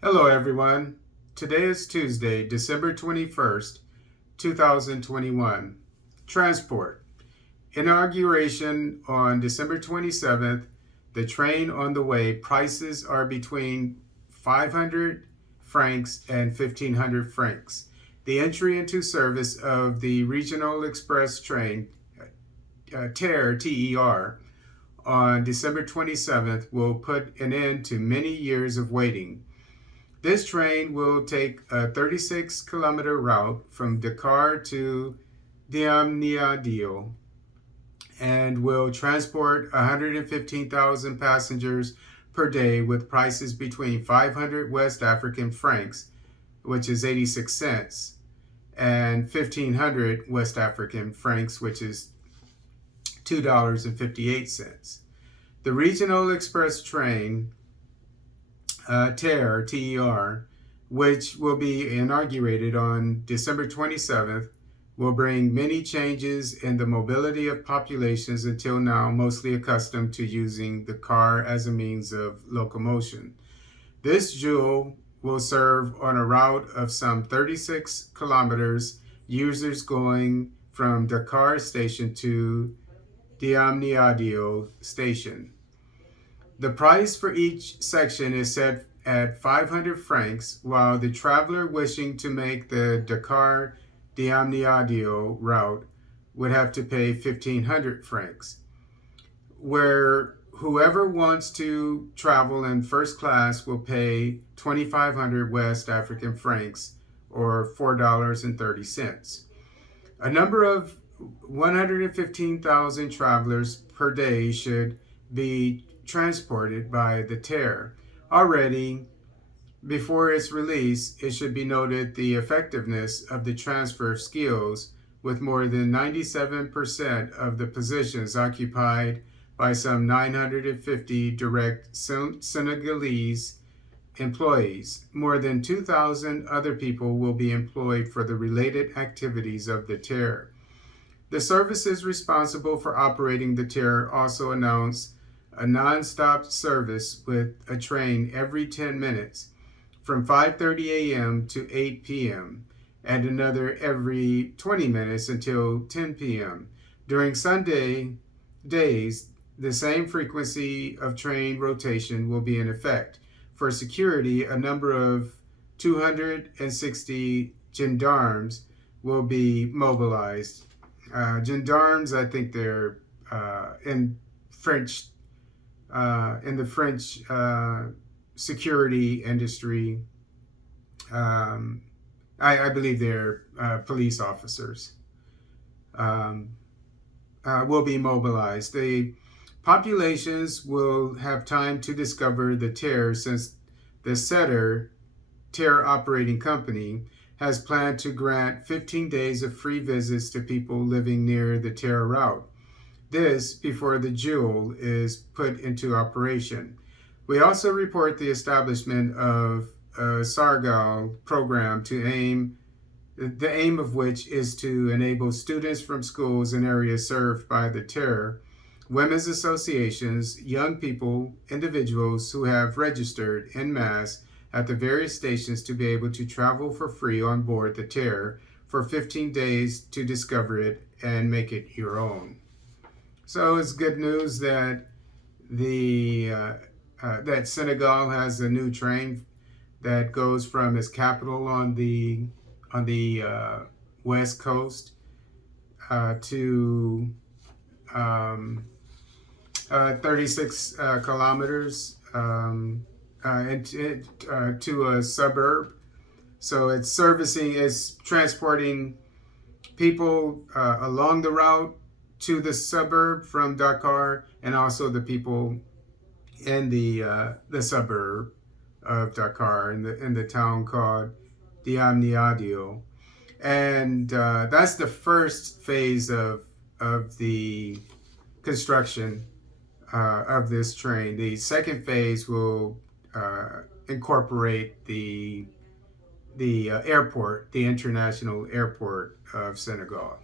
Hello everyone. Today is Tuesday, December 21st, 2021. Transport. Inauguration on December 27th. The train on the way. Prices are between 500 francs and 1500 francs. The entry into service of the Regional Express train, TER, T-E-R, on December 27th will put an end to many years of waiting. This train will take a 36-kilometer route from Dakar to Diamniadio and will transport 115,000 passengers per day with prices between 500 West African francs, which is 86 cents, and 1,500 West African francs, which is $2.58. The Regional Express train TER, T-E-R, which will be inaugurated on December 27th, will bring many changes in the mobility of populations until now mostly accustomed to using the car as a means of locomotion. This jewel will serve on a route of some 36 kilometers, users going from Dakar station to Diamniadio station. The price for each section is set at 500 francs, while the traveler wishing to make the Dakar Diamniadio route would have to pay 1,500 francs. Where whoever wants to travel in first class will pay 2,500 West African francs, or $4.30. A number of 115,000 travelers per day should be transported by the TER. Already, before its release, it should be noted the effectiveness of the transfer of skills, with more than 97% of the positions occupied by some 950 direct Senegalese employees. More than 2,000 other people will be employed for the related activities of the TER. The services responsible for operating the TER also announced a non-stop service with a train every 10 minutes from 5:30 a.m. to 8 p.m. and another every 20 minutes until 10 p.m. During Sunday days, the same frequency of train rotation will be in effect. For security, a number of 260 gendarmes will be mobilized. Gendarmes, I think they're in French, in the French security industry. I believe they're police officers. Will be mobilized. The populations will have time to discover the TER, since the setter TER operating company has planned to grant 15 days of free visits to people living near the TER route. This before the jewel is put into operation. We also report the establishment of a Senegal program the aim of which is to enable students from schools in areas served by the TER, women's associations, young people, individuals who have registered en masse at the various stations to be able to travel for free on board the TER for 15 days to discover it and make it your own. So it's good news that that Senegal has a new train that goes from its capital on the west coast to 36 kilometers to a suburb. So it's transporting people along the route to the suburb from Dakar, and also the people in the suburb of Dakar, in the town called Diamniadio. And that's the first phase of the construction of this train. The second phase will incorporate the airport, the international airport of Senegal.